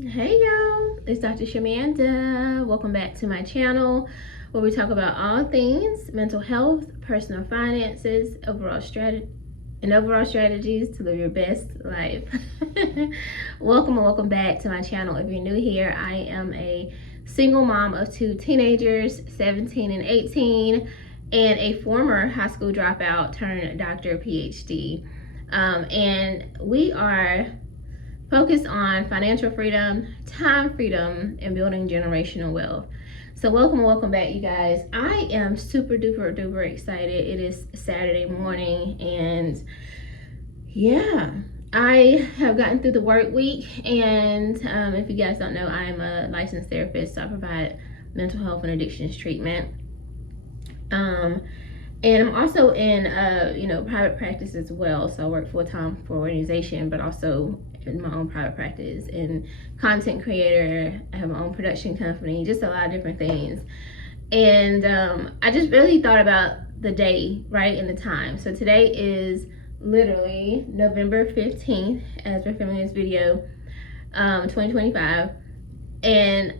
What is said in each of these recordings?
Hey y'all, it's Dr. Shamanda. Welcome back to my channel where we talk about all things mental health, personal finances, overall strategies to live your best life. Welcome and welcome back to my channel. If you're new here, I am a single mom of two teenagers, 17 and 18, and a former high school dropout turned doctor PhD. And we are focused on financial freedom, time freedom, and building generational wealth. So welcome and welcome back, you guys. I am super duper excited. It is Saturday morning, and yeah, I have gotten through the work week. And if you guys don't know, I'm a licensed therapist, so I provide mental health and addictions treatment. And I'm also in private practice as well. So I work full-time for an organization, but also in my own private practice, and content creator. I have my own production company, just a lot of different things. And I just really thought about the day, right, and the time. So today is literally November 15th as we're filming this video, 2025. And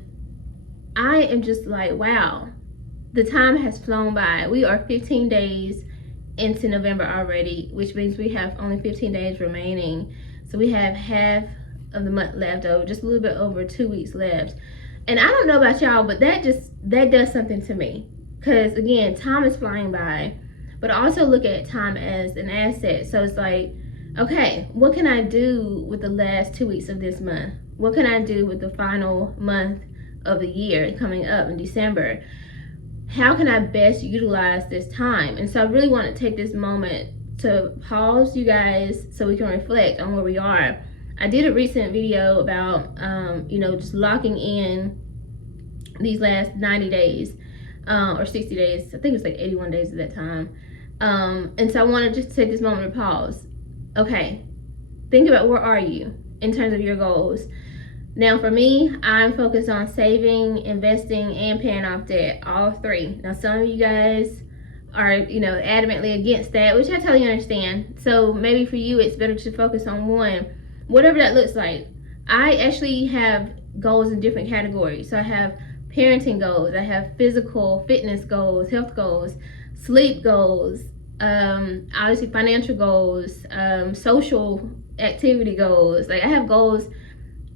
I am just like, wow, the time has flown by. We are 15 days into November already, which means we have only 15 days remaining. So we have half of the month left over, just a little bit over 2 weeks left. And I don't know about y'all, but that does something to me. Because again, time is flying by, but I also look at time as an asset. So it's like, okay, what can I do with the last 2 weeks of this month? What can I do with the final month of the year coming up in December? How can I best utilize this time? And so I really want to take this moment to pause, you guys, so we can reflect on where we are. I did a recent video about just locking in these last 90 days or 60 days. I think it was like 81 days at that time. And so I want to just take this moment to pause. Okay, think about, where are you in terms of your goals? Now for me, I'm focused on saving, investing, and paying off debt, all three. Now some of you guys are, adamantly against that, which I totally understand. So maybe for you, it's better to focus on one, whatever that looks like. I actually have goals in different categories. So I have parenting goals, I have physical fitness goals, health goals, sleep goals, obviously financial goals, social activity goals. Like I have goals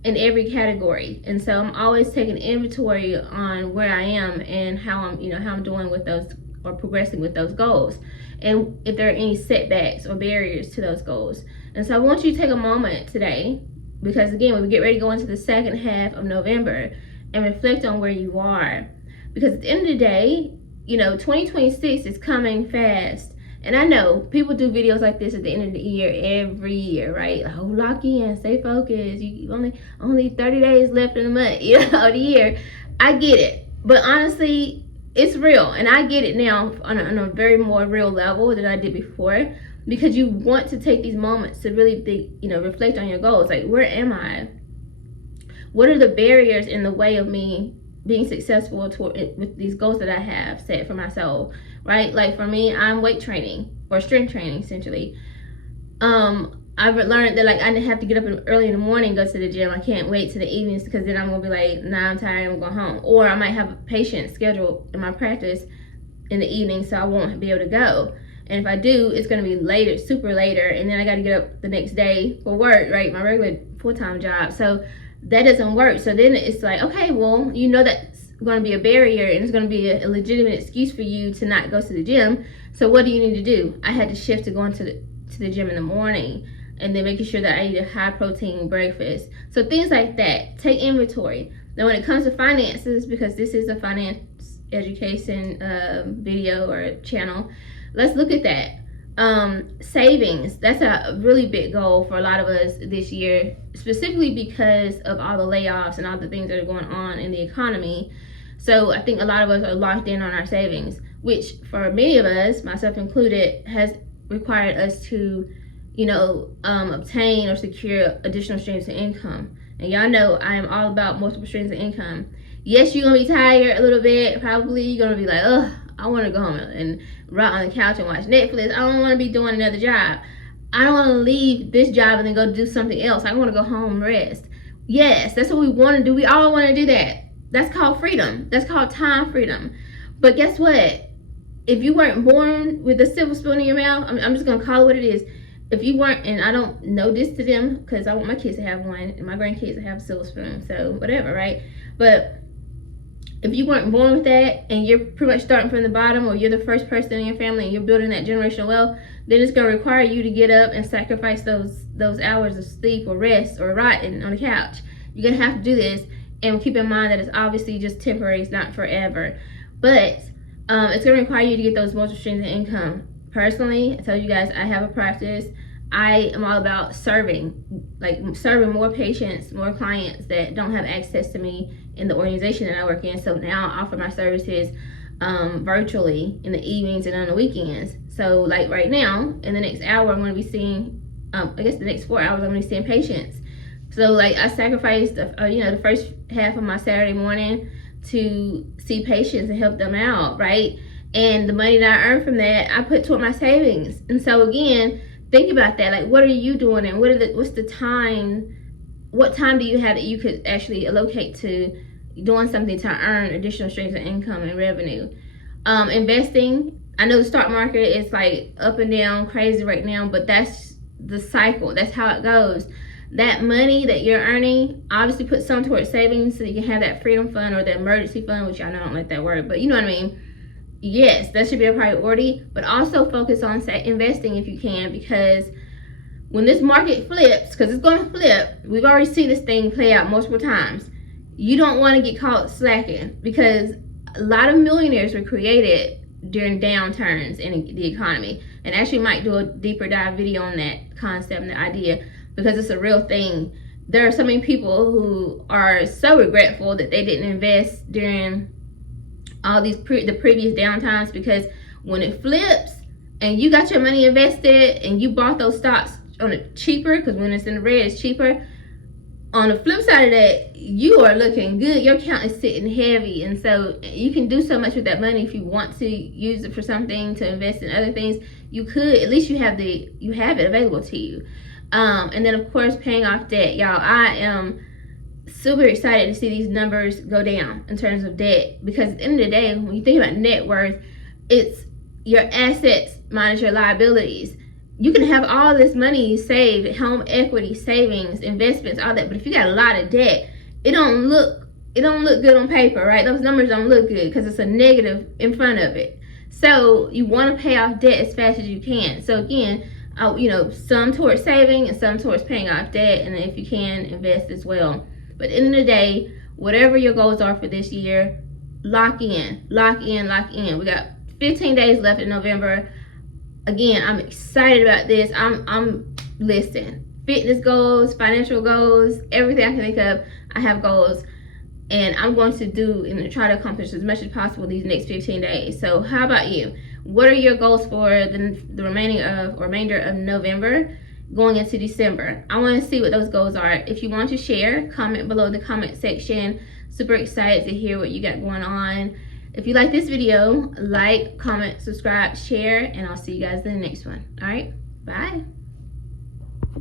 in every category, and so I'm always taking inventory on where I am and how I'm doing with those, or progressing with those goals, and if there are any setbacks or barriers to those goals. And so I want you to take a moment today, because again, when we get ready to go into the second half of November, and reflect on where you are, because at the end of the day, 2026 is coming fast. And I know people do videos like this at the end of the year every year, right? Like, oh, lock in, stay focused. You only 30 days left in the month, the year. I get it, but honestly, it's real, and I get it now on a very more real level than I did before, because you want to take these moments to really think, reflect on your goals. Like, where am I? What are the barriers in the way of me being successful with these goals that I have set for myself, right? Like for me, I'm weight training or strength training essentially. I've learned that I have to get up early in the morning, go to the gym. I can't wait to the evenings, because then I'm gonna be like, nah, I'm tired, I'm going home. Or I might have a patient scheduled in my practice in the evening, so I won't be able to go. And if I do, it's gonna be later, super later, and then I gotta get up the next day for work, right? My regular full-time job. So that doesn't work. So then it's like, okay, well, that's going to be a barrier, and it's going to be a legitimate excuse for you to not go to the gym. So what do you need to do? I had to shift to going to the gym in the morning, and then making sure that I eat a high protein breakfast. So things like that. Take inventory. Now when it comes to finances, because this is a finance education video or channel, let's look at that. Savings, that's a really big goal for a lot of us this year, specifically because of all the layoffs and all the things that are going on in the economy. So I think a lot of us are locked in on our savings, which for many of us, myself included, has required us to obtain or secure additional streams of income. And y'all know I am all about multiple streams of income. Yes, you're gonna be tired a little bit. Probably you're gonna be like, ugh, I want to go home and rot on the couch and watch Netflix. I don't want to be doing another job. I don't want to leave this job and then go do something else. I want to go home and rest. Yes, that's what we want to do. We all want to do that. That's called freedom. That's called time freedom. But guess what? If you weren't born with a silver spoon in your mouth, I'm just gonna call it what it is. If you weren't, and I don't know this to them because I want my kids to have one and my grandkids to have a silver spoon, so whatever, right? But if you weren't born with that and you're pretty much starting from the bottom, or you're the first person in your family and you're building that generational wealth, then it's going to require you to get up and sacrifice those hours of sleep or rest or rotting on the couch. You're going to have to do this, and keep in mind that it's obviously just temporary, it's not forever. But it's going to require you to get those multiple streams of income. Personally, I tell you guys, I have a practice. I am all about serving more patients, more clients that don't have access to me in the organization that I work in. So now I offer my services virtually in the evenings and on the weekends. So like right now, in the next hour, I'm going to be seeing, I guess the next 4 hours, I'm going to be seeing patients. So like I sacrificed, the first half of my Saturday morning to see patients and help them out, right? And the money that I earn from that, I put toward my savings. And so again, think about that. Like, what are you doing, and what's the time? What time do you have that you could actually allocate to doing something to earn additional streams of income and revenue? Investing. I know the stock market is like up and down, crazy right now, but that's the cycle. That's how it goes. That money that you're earning, obviously put some towards savings so you can have that freedom fund or the emergency fund, which I know I don't like that word, but you know what I mean. Yes, that should be a priority, but also focus on investing if you can, because when this market flips, because it's going to flip, we've already seen this thing play out multiple times. You don't want to get caught slacking, because a lot of millionaires were created during downturns in the economy. And actually might do a deeper dive video on that concept and the idea, because it's a real thing. There are so many people who are so regretful that they didn't invest during all these the previous downtimes, because when it flips and you got your money invested and you bought those stocks on it cheaper, because when it's in the red it's cheaper, on the flip side of that, you are looking good. Your account is sitting heavy, and so you can do so much with that money. If you want to use it for something, to invest in other things, you could. At least you have it available to you. And then of course paying off debt. Y'all, I am super excited to see these numbers go down in terms of debt, because at the end of the day, when you think about net worth, it's your assets minus your liabilities. You can have all this money saved, home equity, savings, investments, all that, but if you got a lot of debt, it don't look good on paper, right? Those numbers don't look good because it's a negative in front of it. So you want to pay off debt as fast as you can. So again, some towards saving and some towards paying off debt, and if you can, invest as well. But at the end of the day, whatever your goals are for this year, lock in. We got 15 days left in November. Again, I'm excited about this. I'm listening. Fitness goals, financial goals, everything I can think of, I have goals. And I'm going to do and try to accomplish as much as possible these next 15 days. So how about you? What are your goals for the remainder of November going into December? I want to see what those goals are. If you want to share, comment below in the comment section. Super excited to hear what you got going on. If you like this video, like, comment, subscribe, share, and I'll see you guys in the next one. All right, bye.